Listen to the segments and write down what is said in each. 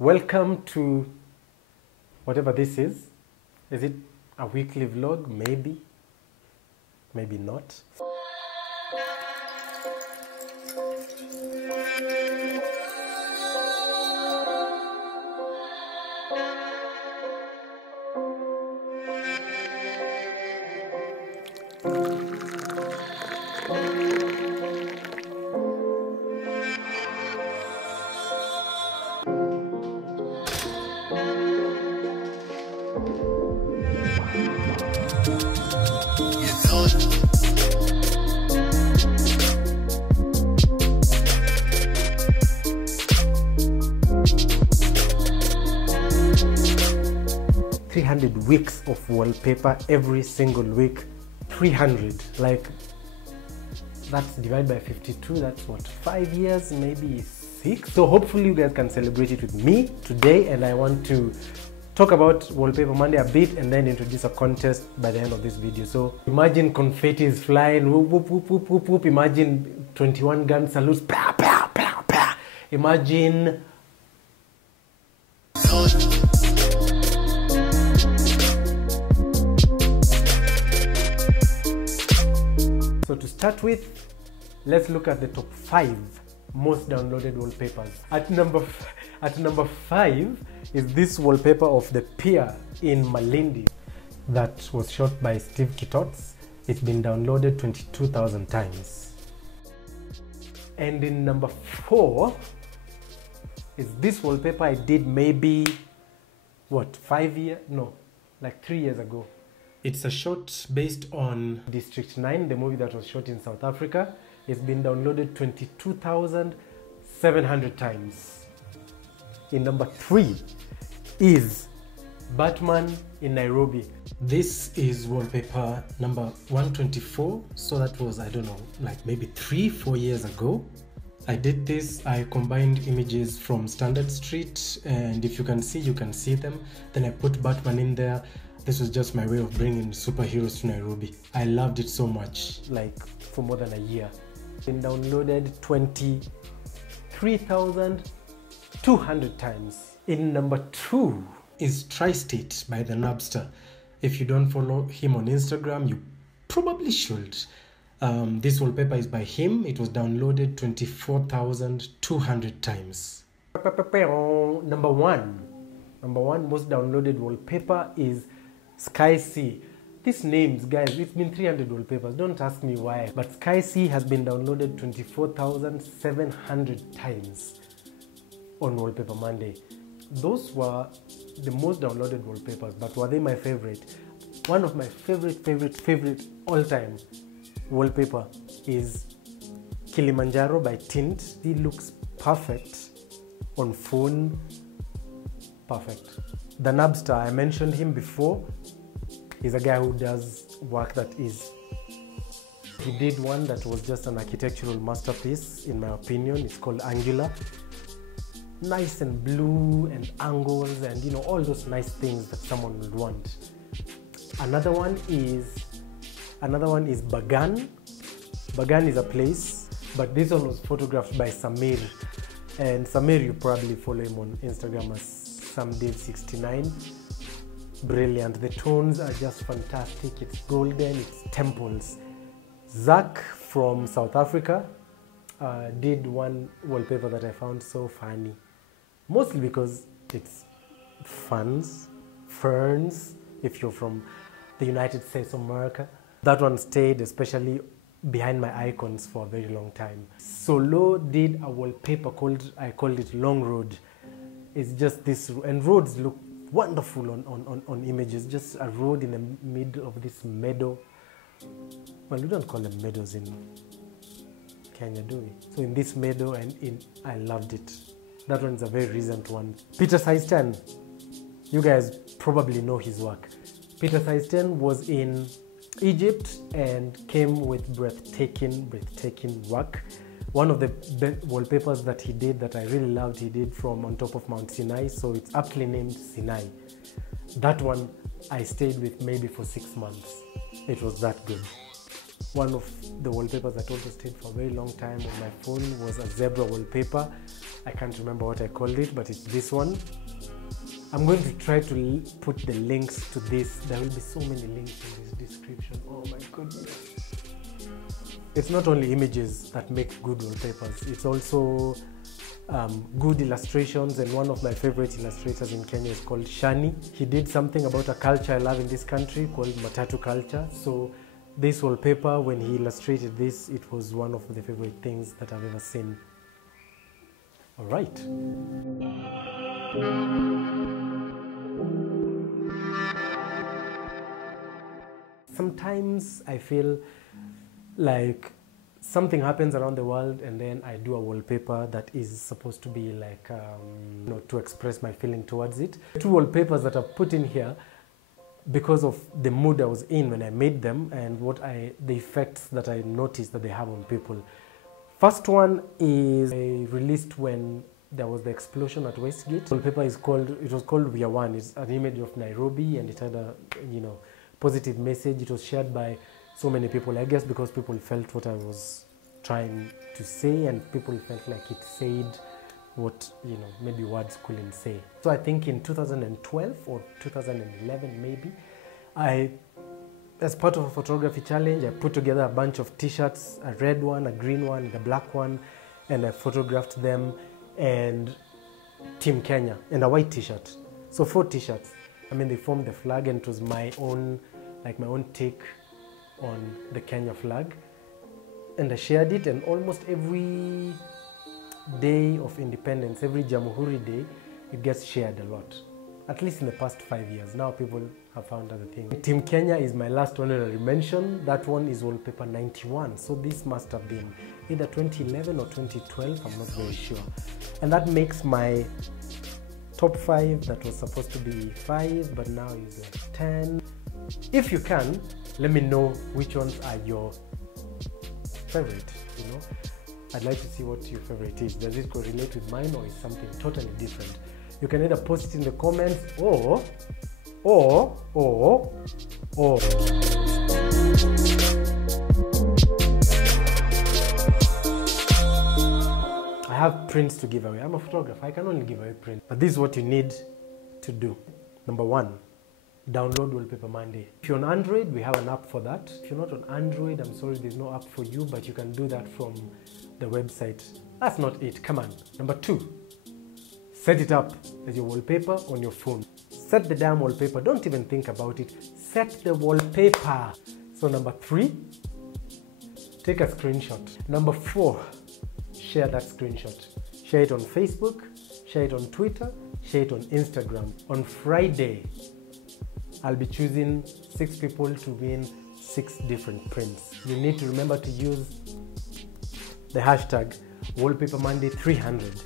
Welcome to whatever this is. Is it a weekly vlog? Maybe. Maybe not. Weeks of wallpaper every single week. 300, like that's divided by 52, that's what, 5 years, maybe 6. So hopefully you guys can celebrate it with me today, and I want to talk about Wallpaper Monday a bit and then introduce a contest by the end of this video. So imagine confetti is flying, whoop, whoop, whoop, whoop, whoop, whoop. Imagine 21 gun salutes, pow, pow, pow, pow. Imagine So to start with, let's look at the top 5 most downloaded wallpapers. At number 5 is this wallpaper of the pier in Malindi that was shot by Steve Kitots. It's been downloaded 22,000 times. And in number 4 is this wallpaper I did maybe, what, 5 years? No, like 3 years ago. It's a shot based on District 9, the movie that was shot in South Africa. It's been downloaded 22,700 times. In number 3 is Batman in Nairobi. This is wallpaper number 124. So that was, I don't know, like maybe 3-4 years ago. I did this. I combined images from Standard Street, and if you can see them. Then I put Batman in there. This was just my way of bringing superheroes to Nairobi. I loved it so much, like for more than a year. Been downloaded 23,200 times. In number 2 is Tri-State by the Napster. If you don't follow him on Instagram, you probably should. This wallpaper is by him. It was downloaded 24,200 times. Number one most downloaded wallpaper is Sky Sea. These names, guys, it's been 300 wallpapers. Don't ask me why. But Sky Sea has been downloaded 24,700 times on Wallpaper Monday. Those were the most downloaded wallpapers, but were they my favorite? One of my favorite all-time wallpaper is Kilimanjaro by Tint. He looks perfect on phone. Perfect. The Napster, I mentioned him before. He's a guy who does work that is. He did one that was just an architectural masterpiece, in my opinion. It's called Angular. Nice and blue and angles and all those nice things that someone would want. Another one is Bagan. Bagan is a place, but this one was photographed by Samir. And Samir, you probably follow him on Instagram as SamDave69. Brilliant. The tones are just fantastic. It's golden, it's temples. Zach from South Africa did one wallpaper that I found so funny. Mostly because it's ferns, if you're from the United States of America. That one stayed especially behind my icons for a very long time. Solo did a wallpaper I called it Long Road. It's just this, and roads look wonderful on images. Just a road in the middle of this meadow. Well, we don't call them meadows in Kenya, do we? So in this meadow, I loved it. That one's a very recent one. Peter Seisten, you guys probably know his work. Peter Seisten was in Egypt and came with breathtaking work. One of the wallpapers that he did that I really loved, he did from on top of Mount Sinai, so it's aptly named Sinai. That one I stayed with maybe for 6 months. It was that good. One of the wallpapers that also stayed for a very long time on my phone was a zebra wallpaper. I can't remember what I called it, but it's this one. I'm going to try to put the links to this. There will be so many links in this description. Oh my goodness. It's not only images that make good wallpapers, it's also good illustrations, and one of my favorite illustrators in Kenya is called Shani. He did something about a culture I love in this country called Matatu culture. So this wallpaper, when he illustrated this, it was one of the favorite things that I've ever seen. All right. Sometimes I feel like something happens around the world and then I do a wallpaper that is supposed to be like, to express my feeling towards it. Two wallpapers that I've put in here because of the mood I was in when I made them and the effects that I noticed that they have on people. First one is released when there was the explosion at Westgate. The wallpaper was called We Are One. It's an image of Nairobi and it had a, positive message. It was shared by so many people, I guess because people felt what I was trying to say and people felt like it said what, maybe words couldn't say. So I think in 2012 or 2011 maybe, as part of a photography challenge, I put together a bunch of t-shirts, a red one, a green one, and a black one, and I photographed them and Team Kenya and a white t-shirt. So 4 t-shirts. They formed the flag and it was my own take on the Kenya flag. And I shared it, and almost every day of independence, every Jamhuri Day, it gets shared a lot. At least in the past 5 years. Now people have found other things. Team Kenya is my last honorary mention. That one is wallpaper 91. So this must have been either 2011 or 2012, I'm not very sure. And that makes my top 5 that was supposed to be 5, but now is like 10. If you can, let me know which ones are your favorite, I'd like to see what your favorite is. Does it correlate with mine or is something totally different? You can either post it in the comments or I have prints to give away. I'm a photographer, I can only give away prints. But this is what you need to do. Number 1, download Wallpaper Monday. If you're on Android, we have an app for that. If you're not on Android, I'm sorry, there's no app for you, but you can do that from the website. That's not it, come on. Number 2, set it up as your wallpaper on your phone. Set the damn wallpaper, don't even think about it. Set the wallpaper. So number 3, take a screenshot. Number 4, share that screenshot. Share it on Facebook, share it on Twitter, share it on Instagram. On Friday, I'll be choosing 6 people to win 6 different prints. You need to remember to use the hashtag Wallpaper Monday 300.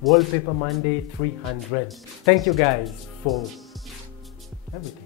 Wallpaper Monday 300. Thank you guys for everything.